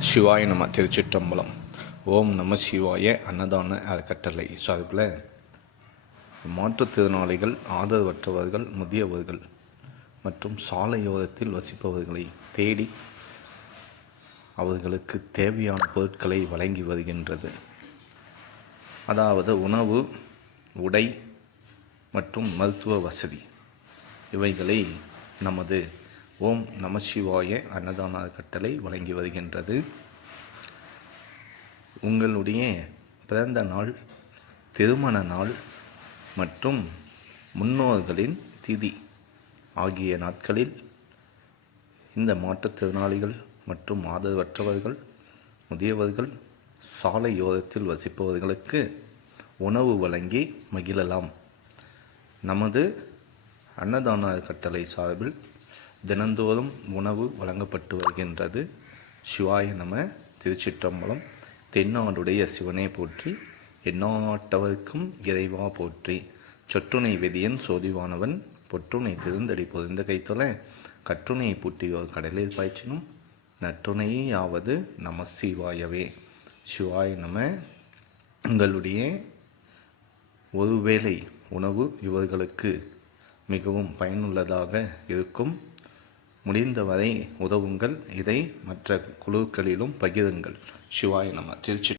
சிவாய நம. திருச்சிற்றம்பலம். ஓம் நம சிவாய. அன்னதான அறக்கட்டளை சார்பில் மாற்றுத்திறனாளிகள், ஆதரவற்றவர்கள், முதியவர்கள் மற்றும் சாலையோரத்தில் வசிப்பவர்களை தேடி அவர்களுக்கு தேவையான பொருட்களை வழங்கி வருகின்றது. அதாவது உணவு, உடை மற்றும் மருத்துவ வசதி இவைகளை நமது ஓம் நம சிவாய அன்னதான அறக்கட்டளை வழங்கி வருகின்றது. உங்களுடைய பிறந்த நாள், திருமண நாள் மற்றும் முன்னோர்களின் திதி ஆகிய நாட்களில் இந்த மாற்றுத்திறனாளிகள் மற்றும் ஆதரவற்றவர்கள், முதியவர்கள், சாலையோரத்தில் வசிப்பவர்களுக்கு உணவு வழங்கி மகிழலாம். நமது அன்னதான அறக்கட்டளை சார்பில் தினந்தோறும் உணவு வழங்கப்பட்டு வருகின்றது. சிவாய நம. திருச்சிற்றம்பலம். தென்னாடுடைய சிவனே போற்றி, எந்நாட்டவர்க்கும் இறைவா போற்றி. சொற்றுணை வெதியன் சோதிவானவன், பொற்றுணை திருந்தடி பொருந்த கைத்தொல, கற்றுணை பூட்டியோர் கடலில் பாய்ச்சினும், நற்றுணையாவது நம சிவாயவே. சிவாய நம. உங்களுடைய ஒருவேளை உணவு இவர்களுக்கு மிகவும் பயனுள்ளதாக இருக்கும். முடிந்தவரை உதவுங்கள். இதை மற்ற குழுக்களிலும் பகிருங்கள். சிவாய நம. திருச்சி